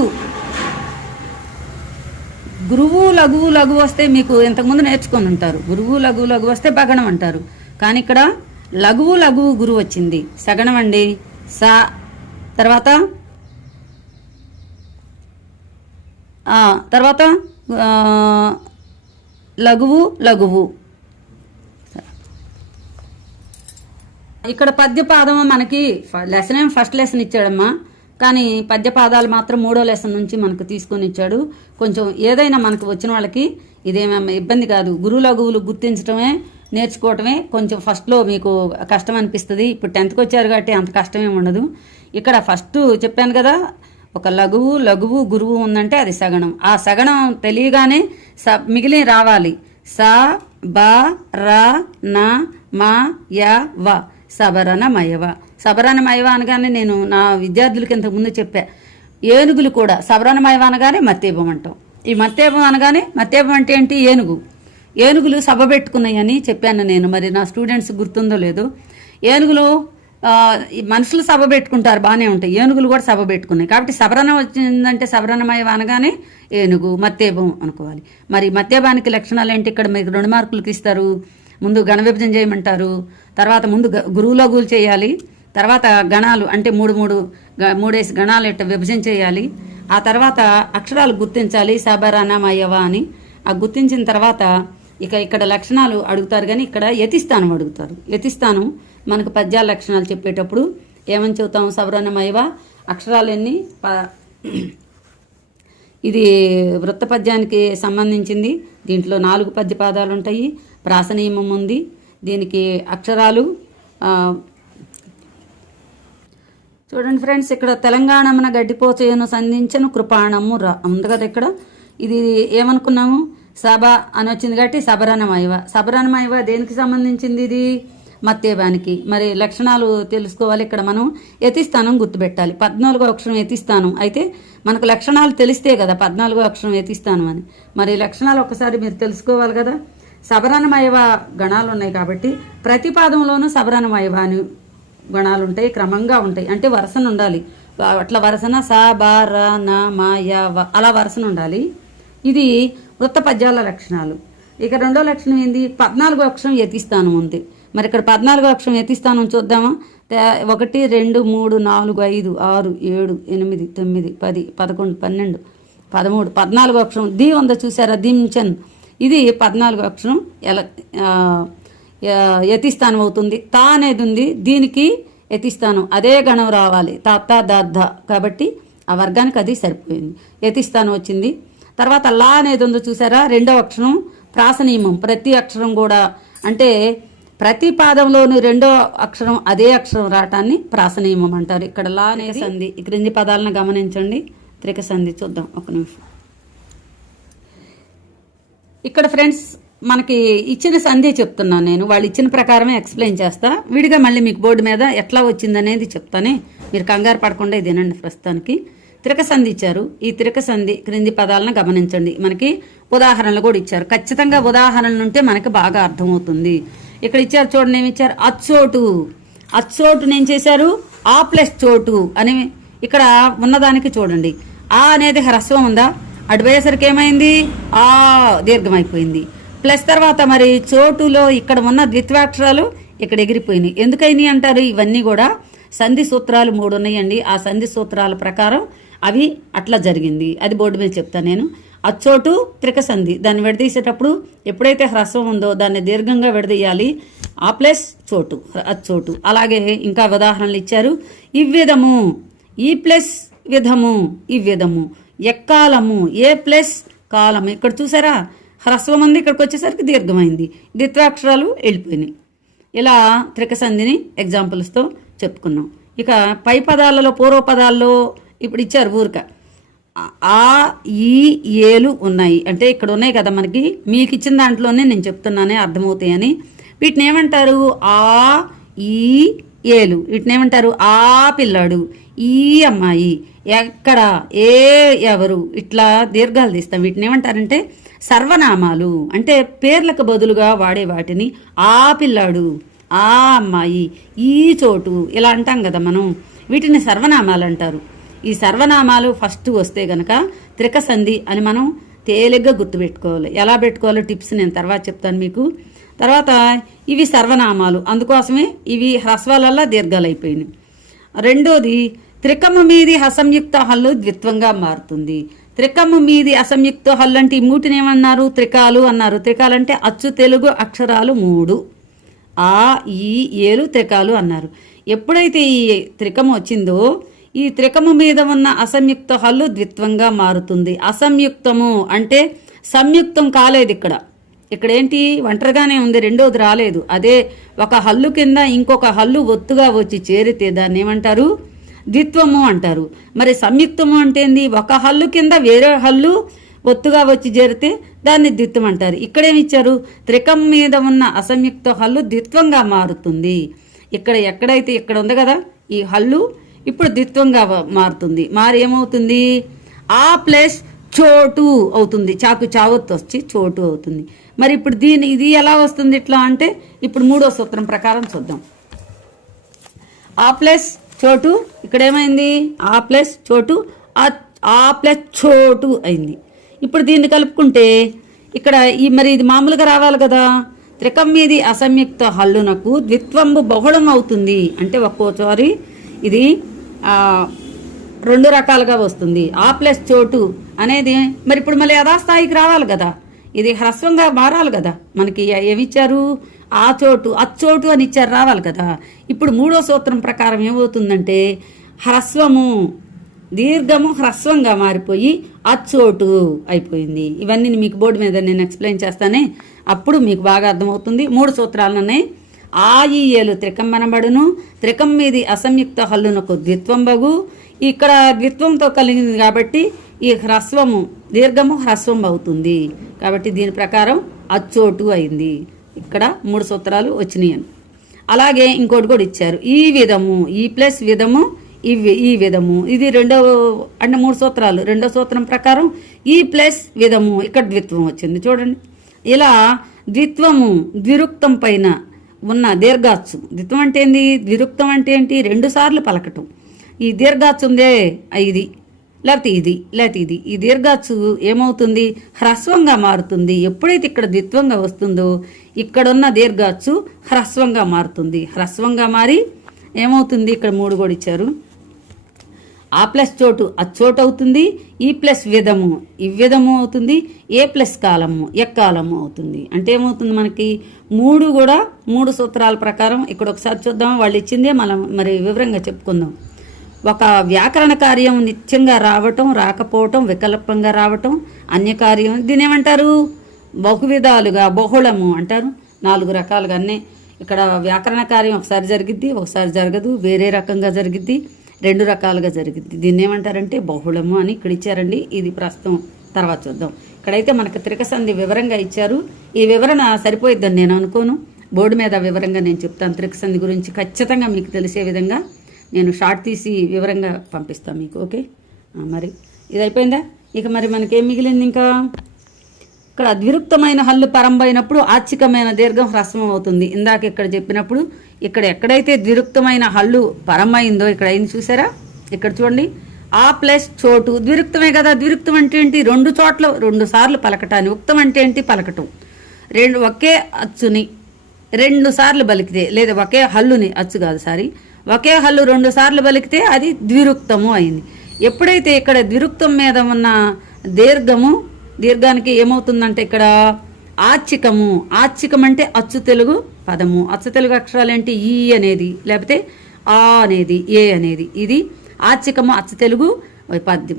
గురువు లఘువు లఘువు వస్తే మీకు ఇంతకుముందు నేర్చుకొని ఉంటారు, గురువు లఘువు లఘువు వస్తే భగణం అంటారు. కానీ ఇక్కడ లఘువు లఘువు గురువు వచ్చింది, సగణం అండి. సా తర్వాత లఘువు లఘువు. ఇక్కడ పద్యపాదము మనకి లెసన్ ఫస్ట్ లెసన్ ఇచ్చాడమ్మా, కానీ పద్యపాదాలు మాత్రం 3వ లెసన్ నుంచి మనకు తీసుకొని ఇచ్చాడు. కొంచెం ఏదైనా మనకు వచ్చిన వాళ్ళకి ఇదేమన్నా ఇబ్బంది కాదు. గురు లఘువులు గుర్తించడమే నేర్చుకోవటమే కొంచెం ఫస్ట్లో మీకు కష్టం అనిపిస్తుంది. ఇప్పుడు 10th వచ్చారు కాబట్టి అంత కష్టమేమి ఉండదు. ఇక్కడ ఫస్ట్ చెప్పాను కదా, ఒక లఘువు గురువు ఉందంటే అది సగణం. ఆ సగణం తెలియగానే మిగిలిన రావాలి. స బ ర న మ య వ సబరనమయవ. సబరనమయవ అనగానే నేను నా విద్యార్థులకి ఇంతకుముందు చెప్పా, ఏనుగులు కూడా సబరనమయవ అనగానే మత్తేబం అంటాం. ఈ మత్తేబం అనగానే, మత్తేబం అంటే ఏంటి? ఏనుగులు సభ పెట్టుకున్నాయని చెప్పాను నేను. మరి నా స్టూడెంట్స్ గుర్తుందో లేదో. ఏనుగులు మనుషులు సభ పెట్టుకుంటారు, బాగానే ఉంటాయి. ఏనుగులు కూడా సభ పెట్టుకున్నాయి. కాబట్టి సబరనం వచ్చిందంటే సబరనమయ అనగానే ఏనుగు మత్తేబం అనుకోవాలి. మరి మత్తేబానికి లక్షణాలు ఏంటి? ఇక్కడ మీకు 2 మార్కులకి ఇస్తారు. ముందు గణ విభజన చేయమంటారు, తర్వాత ముందు గురువులఘువులు చేయాలి, తర్వాత గణాలు అంటే మూడేసి గణాలు ఇట్ట విభజన చేయాలి. ఆ తర్వాత అక్షరాలు గుర్తించాలి, సబరనమయవ అని. ఆ గుర్తించిన తర్వాత ఇక్కడ లక్షణాలు అడుగుతారు, కానీ ఇక్కడ యతిస్థానం అడుగుతారు. యతిస్థానం మనకు పద్యాల లక్షణాలు చెప్పేటప్పుడు ఏమని చెబుతాం? సబరనమయవ అక్షరాలు ఎన్ని? ఇది వృత్త పద్యానికి సంబంధించింది. దీంట్లో 4 పద్య పాదాలు ఉంటాయి, ప్రాస నియమం ఉంది. దీనికి అక్షరాలు చూడండి ఫ్రెండ్స్, ఇక్కడ తెలంగాణమున గడ్డిపోచయను సంధించను కృపాణము ఉంది కదా. ఇక్కడ ఇది ఏమనుకున్నాము? సభ అని వచ్చింది కాబట్టి సబరనమయవ. సబరనమయవ దేనికి సంబంధించింది? ఇది మత్తేబానికి. మరి లక్షణాలు తెలుసుకోవాలి. ఇక్కడ మనం యతిస్థానం గుర్తుపెట్టాలి. 14వ అక్షరం యతిస్థానం అయితే మనకు లక్షణాలు తెలిస్తే కదా 14వ అక్షరం యతిస్థానం అని. మరి లక్షణాలు ఒకసారి మీరు తెలుసుకోవాలి కదా. సబరనమయవ గణాలు ఉన్నాయి కాబట్టి ప్రతి పాదంలోనూ సబరనమయవ అని గణాలు ఉంటాయి, క్రమంగా ఉంటాయి. అంటే వరుసన ఉండాలి. అట్లా వరుసన స బ ర న మ య వ అలా వరుసన ఉండాలి. ఇది వృత్త పద్యాల లక్షణాలు. ఇక 2వ లక్షణం ఏంది? 14వ అక్షరం యతిస్థానం ఉంది. మరి ఇక్కడ 14వ అక్షరం యతిస్థానం చూద్దామా? 1 2 3 4 5 6 7 8 9 10 11 12 13 14వ అక్షరం ది ఉందో చూసారా? దించన్. ఇది 14వ అక్షరం యతిస్థానం అవుతుంది. తా అనేది ఉంది, దీనికి యతిస్థానం అదే గణం రావాలి. తా ద కాబట్టి ఆ వర్గానికి అది సరిపోయింది, యతిస్థానం వచ్చింది. తర్వాత లా అనేది ఉందో చూసారా? 2వ అక్షరం ప్రాస నియమం. ప్రతి అక్షరం కూడా అంటే ప్రతి పాదంలోని 2వ అక్షరం అదే అక్షరం రావటాన్ని ప్రాస నియమం అంటారు. ఇక్కడ లా అనేది సంధి. ఈ క్రింది పదాలను గమనించండి. త్రిక సంధి చూద్దాం ఒక నిమిషం. ఇక్కడ ఫ్రెండ్స్ మనకి ఇచ్చిన సంధి చెప్తున్నాను నేను, వాళ్ళు ఇచ్చిన ప్రకారమే ఎక్స్ప్లెయిన్ చేస్తా. విడిగా మళ్ళీ మీకు బోర్డు మీద ఎట్లా వచ్చిందనేది చెప్తానే, మీరు కంగారు పడకుండా ఇదేనండి. ప్రస్తుతానికి త్రిక సంధి ఇచ్చారు. ఈ త్రిక సంధి క్రింది పదాలను గమనించండి. మనకి ఉదాహరణలు కూడా ఇచ్చారు. ఖచ్చితంగా ఉదాహరణలు ఉంటే మనకి బాగా అర్థమవుతుంది. ఇక్కడ ఇచ్చారు చూడండి, ఏమి ఇచ్చారు? అచ్చోటు. అచ్చోటు నేను చేశారు ఆ ప్లస్ చోటు అని. ఇక్కడ ఉన్నదానికి చూడండి, ఆ అనేది హ్రస్వం ఉందా? అటుపోయేసరికి ఏమైంది? ఆ దీర్ఘమైపోయింది. ప్లస్ తర్వాత మరి చోటులో ఇక్కడ ఉన్న ద్విత్వాక్షరాలు ఇక్కడ ఎగిరిపోయినాయి. ఎందుకైనాయి అంటారు? ఇవన్నీ కూడా సంధి సూత్రాలు 3 ఉన్నాయండి. ఆ సంధి సూత్రాల ప్రకారం అవి అట్లా జరిగింది. అది బోర్డు మీద చెప్తాను నేను. అచ్చోటు త్రిక సంధి. దాన్ని విడదీసేటప్పుడు ఎప్పుడైతే హ్రస్వం ఉందో దాన్ని దీర్ఘంగా విడదీయాలి. ఆ ప్లస్ చోటు, అచ్చోటు. అలాగే ఇంకా ఉదాహరణలు ఇచ్చారు. ఇవ్విధము, ఈ ప్లస్ విధము, ఇవ్విధము. ఎక్కాలము, ఏ ప్లస్ కాలము. ఇక్కడ చూసారా? హ్రస్వం ఉంది, ఇక్కడికి వచ్చేసరికి దీర్ఘమైంది, ద్విత్వాక్షరాలు వెళ్ళిపోయినాయి. ఇలా త్రిక సంధిని ఎగ్జాంపుల్స్తో చెప్పుకున్నాం. ఇక పై పదాలలో పూర్వ పదాల్లో ఇప్పుడు ఇచ్చారు ఊరిక ఆ ఈ ఏలు ఉన్నాయి. అంటే ఇక్కడ ఉన్నాయి కదా మనకి, మీకు ఇచ్చిన దాంట్లోనే నేను చెప్తున్నానే అర్థమవుతాయని. వీటిని ఏమంటారు? ఆ ఈ ఏలు. వీటిని ఏమంటారు? ఆ పిల్లాడు, ఈ అమ్మాయి, ఎక్కడ, ఏ ఎవరు, ఇట్లా దీర్ఘాలు తీస్తాం. వీటిని ఏమంటారంటే సర్వనామాలు. అంటే పేర్లకు బదులుగా వాడే వాటిని ఆ పిల్లాడు, ఆ అమ్మాయి, ఈ చోటు ఇలా అంటాం కదా మనం. వీటిని సర్వనామాలు అంటారు. ఈ సర్వనామాలు ఫస్ట్ వస్తే గనక త్రిక సంధి అని మనం తేలిగ్గా గుర్తుపెట్టుకోవాలి. ఎలా పెట్టుకోవాలో టిప్స్ నేను తర్వాత చెప్తాను మీకు. తర్వాత ఇవి సర్వనామాలు, అందుకోసమే ఇవి హ్రస్వాలల్లా దీర్ఘాలు అయిపోయినాయి. రెండోది త్రికము మీది అసంయుక్త హల్లు ద్విత్వంగా మారుతుంది. త్రికము మీది అసంయుక్త హల్లు అంటే ఈ మూటిని ఏమన్నారు? త్రికాలు అన్నారు. త్రికాలు అంటే అచ్చు తెలుగు అక్షరాలు 3, ఆ ఈ ఏలు త్రికాలు అన్నారు. ఎప్పుడైతే ఈ త్రికము వచ్చిందో ఈ త్రికము మీద ఉన్న అసంయుక్త హల్లు ద్విత్వంగా మారుతుంది. అసంయుక్తము అంటే సంయుక్తం కాలేదు ఇక్కడ ఏంటి ఒంటరిగానే ఉంది, రెండోది రాలేదు. అదే ఒక హల్లు కింద ఇంకొక హల్లు ఒత్తుగా వచ్చి చేరితే దాన్ని ఏమంటారు? ద్విత్వము అంటారు. మరి సంయుక్తము అంటే ఏంది? ఒక హల్లు కింద వేరే హల్లు ఒత్తుగా వచ్చి చేరితే దాన్ని ద్విత్వం అంటారు. ఇక్కడేమిచ్చారు? త్రికం మీద ఉన్న అసంయుక్త హల్లు ద్విత్వంగా మారుతుంది. ఎక్కడైతే ఇక్కడ ఉంది కదా ఈ హల్లు, ఇప్పుడు ద్విత్వంగా మారుతుంది. మారి ఏమవుతుంది? ఆ ప్లస్ చోటు అవుతుంది. చావత్తు వచ్చి చోటు అవుతుంది. మరి ఇప్పుడు ఇది ఎలా వస్తుంది ఇట్లా అంటే, ఇప్పుడు మూడో సూత్రం ప్రకారం చూద్దాం. ఆ ప్లస్ చోటు ఇక్కడ ఏమైంది? ఆ ప్లస్ చోటు ఆ ప్లస్ చోటు అయింది. ఇప్పుడు దీన్ని కలుపుకుంటే ఇక్కడ మరి ఇది మామూలుగా రావాలి కదా. త్రికం మీది అసంయుక్త హల్లునకు ద్విత్వంబు బహుళం అవుతుంది. అంటే ఒక్కోసారి ఇది రెండు రకాలుగా వస్తుంది. ఆ ప్లస్ చోటు అనేది మరి ఇప్పుడు మళ్ళీ యథాస్థాయికి రావాలి కదా, ఇది హ్రస్వంగా మారాలి కదా. మనకి ఏమిచ్చారు? ఆ చోటు అచ్చోటు అని ఇచ్చారు, రావాలి కదా. ఇప్పుడు మూడో సూత్రం ప్రకారం ఏమవుతుందంటే హ్రస్వము దీర్ఘము హ్రస్వంగా మారిపోయి అచ్చోటు అయిపోయింది. ఇవన్నీ మీకు బోర్డు మీద నేను ఎక్స్ప్లెయిన్ చేస్తానే, అప్పుడు మీకు బాగా అర్థమవుతుంది. మూడు సూత్రాలనే ఆ ఈ ఏలు త్రికం అనబడును. త్రికం మీది అసంయుక్త హల్లునకు ద్విత్వంబగు. ఇక్కడ ద్విత్వంతో కలిగింది కాబట్టి ఈ హ్రస్వము దీర్ఘము హ్రస్వం అవుతుంది. కాబట్టి దీని ప్రకారం అచ్చోటు అయింది. ఇక్కడ మూడు సూత్రాలు వచ్చినాయి. అలాగే ఇంకోటి కూడా ఇచ్చారు. ఈ విధము, ఈ ప్లస్ విధము, ఈ విధము, ఇది అంటే మూడు సూత్రాలు. రెండో సూత్రం ప్రకారం ఈ ప్లస్ విధము, ఇక్కడ ద్విత్వం వచ్చింది చూడండి. ఇలా ద్విత్వము ద్విరుక్తం పైన ఉన్న దీర్ఘాచ్చు. ద్విత్వం అంటే ఏంది? ద్విరుక్తం అంటే ఏంటి? 2 సార్లు పలకటం. ఈ దీర్ఘాచ్చు ఉందే ఇది, లేకపోతే ఇది, ఈ దీర్ఘాచ్చు ఏమవుతుంది? హ్రస్వంగా మారుతుంది. ఎప్పుడైతే ఇక్కడ ద్విత్వంగా వస్తుందో ఇక్కడున్న దీర్ఘాచ్చు హ్రస్వంగా మారుతుంది. హ్రస్వంగా మారి ఏమవుతుంది? ఇక్కడ 3 కూడా ఇచ్చారు. ఆ ప్లస్ చోటు అచ్చోటు అవుతుంది. ఈ ప్లస్ విధము ఇవ్విధము అవుతుంది. ఏ ప్లస్ కాలము ఎక్కాలము అవుతుంది. అంటే ఏమవుతుంది? మనకి 3 కూడా 3 సూత్రాల ప్రకారం ఇక్కడ ఒకసారి చూద్దాం. వాళ్ళు ఇచ్చిందే మనం మరి వివరంగా చెప్పుకుందాం. ఒక వ్యాకరణ కార్యం నిత్యంగా రావటం, రాకపోవటం, వికల్పంగా రావటం, అన్యకార్యం, దీని ఏమంటారు? బహువిధాలుగా బహుళము అంటారు. 4 రకాలుగా అన్నీ. ఇక్కడ వ్యాకరణ కార్యం ఒకసారి జరిగిద్ది, ఒకసారి జరగదు, వేరే రకంగా జరిగిద్ది, 2 రకాలుగా జరిగిద్ది. దీన్ని ఏమంటారంటే బహుళము అని ఇక్కడ ఇచ్చారండి. ఇది ప్రస్తుతం తర్వాత చూద్దాం. ఇక్కడైతే మనకు త్రికసంధి వివరంగా ఇచ్చారు. ఈ వివరణ సరిపోయిద్దని నేను అనుకోను. బోర్డు మీద వివరంగా నేను చెప్తాను. త్రికసంధి గురించి ఖచ్చితంగా మీకు తెలిసే విధంగా నేను షార్ట్ తీసి వివరంగా పంపిస్తాను మీకు. ఓకే, మరి ఇది అయిపోయిందా? ఇక మరి మనకేం మిగిలింది? ఇంకా ఇక్కడ ద్విరుక్తమైన హల్లు పరంబైనప్పుడు ఆచ్చికమైన దీర్ఘం హ్రస్వం అవుతుంది. ఇందాక ఇక్కడ చెప్పినప్పుడు ఇక్కడ ఎక్కడైతే ద్విరుక్తమైన హల్లు పరమైందో ఇక్కడ అయింది చూసారా? ఇక్కడ చూడండి. ఆ ప్లస్ చోటు ద్విరుక్తమే కదా. ద్విరుక్తం అంటే ఏంటి? 2 చోట్ల 2 సార్లు పలకటాన్ని. ఉక్తం అంటే ఏంటి? పలకటం. ఒకే అచ్చుని 2 సార్లు పలికితే, లేదా ఒకే హల్లుని, అచ్చు కాదు సారీ, ఒకే హల్లు 2 సార్లు పలికితే అది ద్విరుక్తము అయింది. ఎప్పుడైతే ఇక్కడ ద్విరుక్తం మీద ఉన్న దీర్ఘానికి ఏమవుతుందంటే ఇక్కడ ఆచ్చికము. ఆచ్చికం అంటే అచ్చు తెలుగు పదము. అచ్చు తెలుగు అక్షరాలు ఏంటి? ఈ అనేది, లేకపోతే ఆ అనేది, ఏ అనేది, ఇది ఆచ్చికము, అచ్చు తెలుగు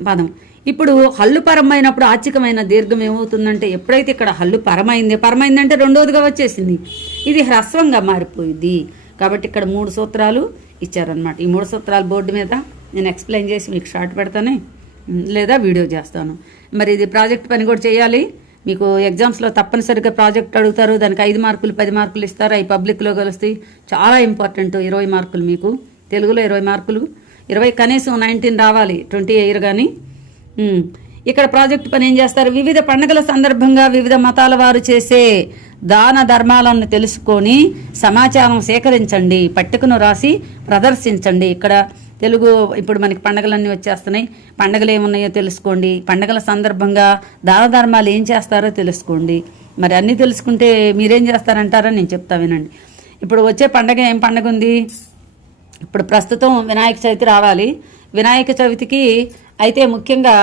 పదం. ఇప్పుడు హల్లు పరమైనప్పుడు ఆచ్చికమైన దీర్ఘం ఏమవుతుందంటే ఎప్పుడైతే ఇక్కడ హల్లు పరమైందంటే రెండోదిగా వచ్చేసింది, ఇది హ్రస్వంగా మారిపోయింది. కాబట్టి ఇక్కడ 3 సూత్రాలు ఇచ్చారనమాట. ఈ 3 సూత్రాలు బోర్డు మీద నేను ఎక్స్ప్లెయిన్ చేసి మీకు షార్ట్ పెడతానే, లేదా వీడియో చేస్తాను. మరి ఇది ప్రాజెక్ట్ పని కూడా చేయాలి. మీకు ఎగ్జామ్స్లో తప్పనిసరిగా ప్రాజెక్ట్ అడుగుతారు. దానికి 5 మార్కులు 10 మార్కులు ఇస్తారు. అవి పబ్లిక్లో కలుస్తాయి. చాలా ఇంపార్టెంట్. 20 మార్కులు మీకు తెలుగులో 20 మార్కులు, 20 కనీసం 19 రావాలి, 20 వేయరు కానీ. ఇక్కడ ప్రాజెక్ట్ పని ఏం చేస్తారు? వివిధ పండుగల సందర్భంగా వివిధ మతాల వారు చేసే దాన ధర్మాలను తెలుసుకొని సమాచారం సేకరించండి, పట్టికను రాసి ప్రదర్శించండి. ఇక్కడ తెలుగు ఇప్పుడు మనకి పండగలన్నీ వచ్చేస్తున్నాయి. పండగలు ఏమున్నాయో తెలుసుకోండి. పండగల సందర్భంగా దాన ధర్మాలు ఏం చేస్తారో తెలుసుకోండి. మరి అన్నీ తెలుసుకుంటే మీరేం చేస్తారంటారో నేను చెప్తా వినండి. ఇప్పుడు వచ్చే పండగ ఏం పండగ ఉంది? ఇప్పుడు ప్రస్తుతం వినాయక చవితి రావాలి. వినాయక చవితికి అయితే ముఖ్యంగా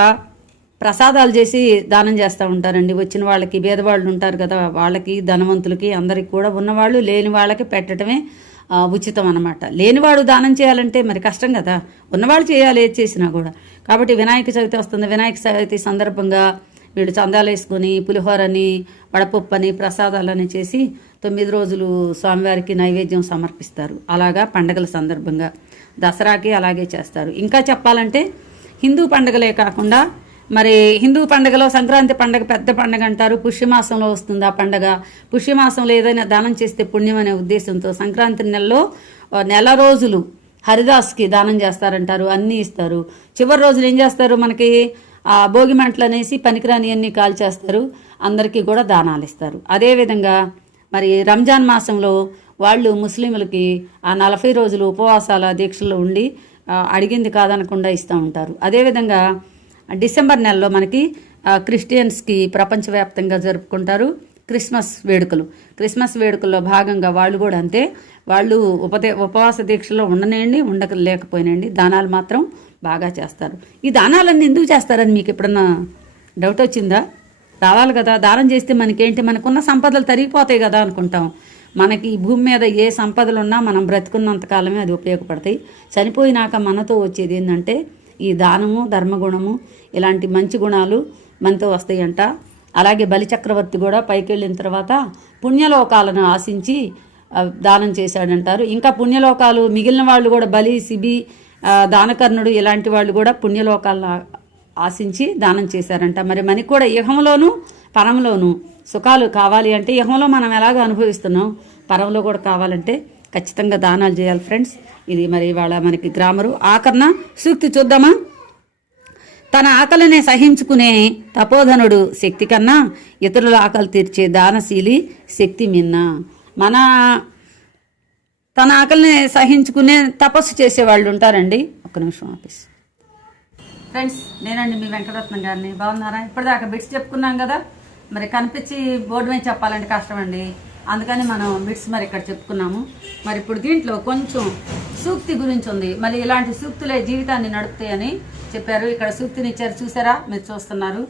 ప్రసాదాలు చేసి దానం చేస్తూ ఉంటారండి. వచ్చిన వాళ్ళకి, పేదవాళ్ళు ఉంటారు కదా, వాళ్ళకి, ధనవంతులకి, అందరికి కూడా, ఉన్నవాళ్ళు లేని వాళ్ళకి పెట్టడమే ఉచితం అన్నమాట. లేనివాడు దానం చేయాలంటే మరి కష్టం కదా, ఉన్నవాళ్ళు చేయాలి ఏది చేసినా కూడా. కాబట్టి వినాయక చవితి వస్తుంది. వినాయక చవితి సందర్భంగా వీళ్ళు చందాలు వేసుకొని పులిహోరని వడపప్పని ప్రసాదాలని చేసి 9 రోజులు స్వామివారికి నైవేద్యం సమర్పిస్తారు. అలాగా పండగల సందర్భంగా దసరాకి అలాగే చేస్తారు. ఇంకా చెప్పాలంటే హిందూ పండగలే కాకుండా మరి హిందూ పండగలో సంక్రాంతి పండగ పెద్ద పండగ అంటారు. పుష్యమాసంలో వస్తుంది ఆ పండగ. పుష్యమాసంలో ఏదైనా దానం చేస్తే పుణ్యం అనే ఉద్దేశంతో సంక్రాంతి నెలలో నెల రోజులు హరిదాస్కి దానం చేస్తారంటారు, అన్నీ ఇస్తారు. చివరి రోజులు ఏం చేస్తారు, మనకి ఆ భోగి మంటలు అనేసి పనికిరాని అన్నీ కాల్చేస్తారు, అందరికీ కూడా దానాలు ఇస్తారు. అదేవిధంగా మరి రంజాన్ మాసంలో వాళ్ళు ముస్లింలకి ఆ 40 రోజులు ఉపవాసాల దీక్షలో ఉండి అడిగింది కాదనకుండా ఇస్తూ ఉంటారు. అదేవిధంగా డిసెంబర్ నెలలో మనకి క్రిస్టియన్స్కి ప్రపంచవ్యాప్తంగా జరుపుకుంటారు క్రిస్మస్ వేడుకల్లో భాగంగా వాళ్ళు కూడా అంతే. వాళ్ళు ఉపవాస దీక్షలో ఉండనేయండి, ఉండలేకపోయినండి, దానాలు మాత్రం బాగా చేస్తారు. ఈ దానాలన్నీ ఎందుకు చేస్తారని మీకు ఎప్పుడన్నా డౌట్ వచ్చిందా? రావాలి కదా, దానం చేస్తే మనకేంటి, మనకున్న సంపదలు తరిగిపోతాయి కదా అనుకుంటాం. మనకి ఈ భూమి మీద ఏ సంపదలు ఉన్నా మనం బ్రతుకున్నంతకాలమే అది ఉపయోగపడతాయి. చనిపోయినాక మనతో వచ్చేది ఏంటంటే ఈ దానము, ధర్మగుణము, ఇలాంటి మంచి గుణాలు మనతో వస్తాయంట. అలాగే బలిచక్రవర్తి కూడా పైకి వెళ్ళిన తర్వాత పుణ్యలోకాలను ఆశించి దానం చేశాడంటారు. ఇంకా పుణ్యలోకాలు మిగిలిన వాళ్ళు కూడా బలి, సిబి, దానకర్ణుడు ఇలాంటి వాళ్ళు కూడా పుణ్యలోకాలను ఆశించి దానం చేశారంట. మరి మనకి కూడా ఇహంలోనూ పరంలోనూ సుఖాలు కావాలి అంటే ఇహంలో మనం ఎలాగో అనుభవిస్తున్నాం, పరంలో కూడా కావాలంటే ఖచ్చితంగా దానాలు చేయాలి ఫ్రెండ్స్. ఇది మరి ఇవాళ మనకి గ్రామరు. ఆఖరణ సూక్తి చూద్దామా? తన ఆకలిని సహించుకునే తపోధనుడు శక్తి కన్నా ఇతరుల ఆకలి తీర్చే దానశీలి శక్తి మిన్న. తన ఆకలిని సహించుకునే తపస్సు చేసేవాళ్ళు ఉంటారండి. ఒక్క నిమిషం ఆఫీస్. ఫ్రెండ్స్, నేనండి మీ వెంకటరత్నం గారిని. బాగున్నారా? ఇప్పటిదాకా బిట్స్ చెప్పుకున్నాం కదా, మరి కనిపించి బోర్డు మీద చెప్పాలంటే కష్టం అండి, అందుకని మనం బిట్స్ మరి ఇక్కడ చెప్పుకున్నాము. మరి ఇప్పుడు దీంట్లో కొంచెం సూక్తి గురించి ఉంది. మరి ఇలాంటి సూక్తులే జీవితాన్ని నడుపుతాయని చెప్పారు. ఇక్కడ సూక్తిని ఇచ్చారు, చూసారా? మీరు చూస్తున్నారు.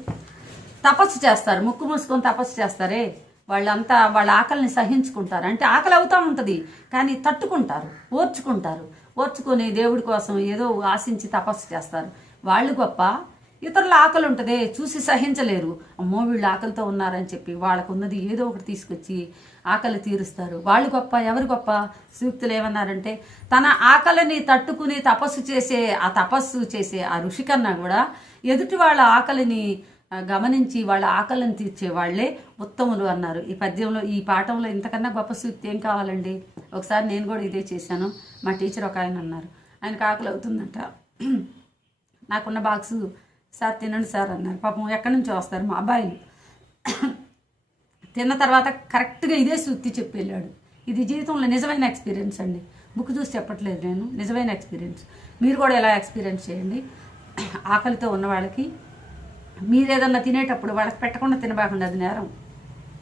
తపస్సు చేస్తారు, ముక్కు మూసుకొని తపస్సు చేస్తారే వాళ్ళంతా వాళ్ళ ఆకలిని సహించుకుంటారు. అంటే ఆకలి అవుతూ ఉంటుంది కానీ తట్టుకుంటారు, ఓర్చుకొని దేవుడి కోసం ఏదో ఆశించి తపస్సు చేస్తారు. వాళ్ళు గొప్ప. ఇతరుల ఆకలి ఉంటుంది చూసి సహించలేరు. అమ్మో వీళ్ళు ఆకలితో ఉన్నారని చెప్పి వాళ్ళకు ఉన్నది ఏదో ఒకటి తీసుకొచ్చి ఆకలి తీరుస్తారు. వాళ్ళు గొప్ప. ఎవరు గొప్ప? సూక్తులు ఏమన్నారంటే తన ఆకలిని తట్టుకుని తపస్సు చేసే ఆ ఋషి కన్నా కూడా ఎదుటి వాళ్ళ ఆకలిని గమనించి వాళ్ళ ఆకలిని తీర్చే వాళ్లే ఉత్తములు అన్నారు. ఈ పద్యంలో, ఈ పాఠంలో ఇంతకన్నా గొప్ప సూక్తి ఏం కావాలండి? ఒకసారి నేను కూడా ఇదే చేశాను. మా టీచర్ ఒక ఆయన అన్నారు, ఆయనకు ఆకలి అవుతుందంట. నాకున్న బాక్సు సార్ తినండి సార్ అన్నారు. పాపం ఎక్కడి నుంచో వస్తారు మా అబ్బాయిలు. తిన్న తర్వాత కరెక్ట్గా ఇదే సూక్తి చెప్పి వెళ్ళాడు. ఇది జీవితంలో నిజమైన ఎక్స్పీరియన్స్ అండి, బుక్ చూసి చెప్పట్లేదు నేను, నిజమైన ఎక్స్పీరియన్స్. మీరు కూడా ఎలా ఎక్స్పీరియన్స్ చేయండి. ఆకలితో ఉన్న వాళ్ళకి మీరు ఏదన్నా తినేటప్పుడు వాళ్ళకి పెట్టకుండా తినబాకుండా, అది నేరం.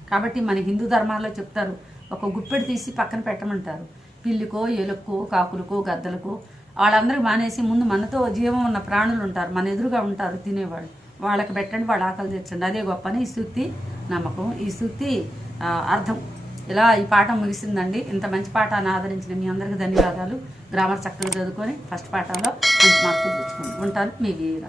కాబట్టి మన హిందూ ధర్మాల్లో చెప్తారు, ఒక గుప్పెడు తీసి పక్కన పెట్టమంటారు. పిల్లికో, ఎలుకో, కాకులకో, గద్దలకో, వాళ్ళందరికీ మానేసి ముందు మనతో జీవం ఉన్న ప్రాణులు ఉంటారు, మన ఎదురుగా ఉంటారు తినేవాళ్ళు, వాళ్ళకి పెట్టండి, వాళ్ళ ఆకలి తెచ్చండి. అదే గొప్ప అని ఈ సూక్తి నమ్మకం, ఈ సూక్తి అర్థం. ఇలా ఈ పాఠం ముగిసిందండి. ఇంత మంచి పాఠాన్ని ఆదరించిన మీ అందరికీ ధన్యవాదాలు. గ్రామర్ చక్కగా చదువుకొని ఫస్ట్ పాఠంలో మంచి మార్కులు తెచ్చుకోండి. ఉంటాను మీ వీర.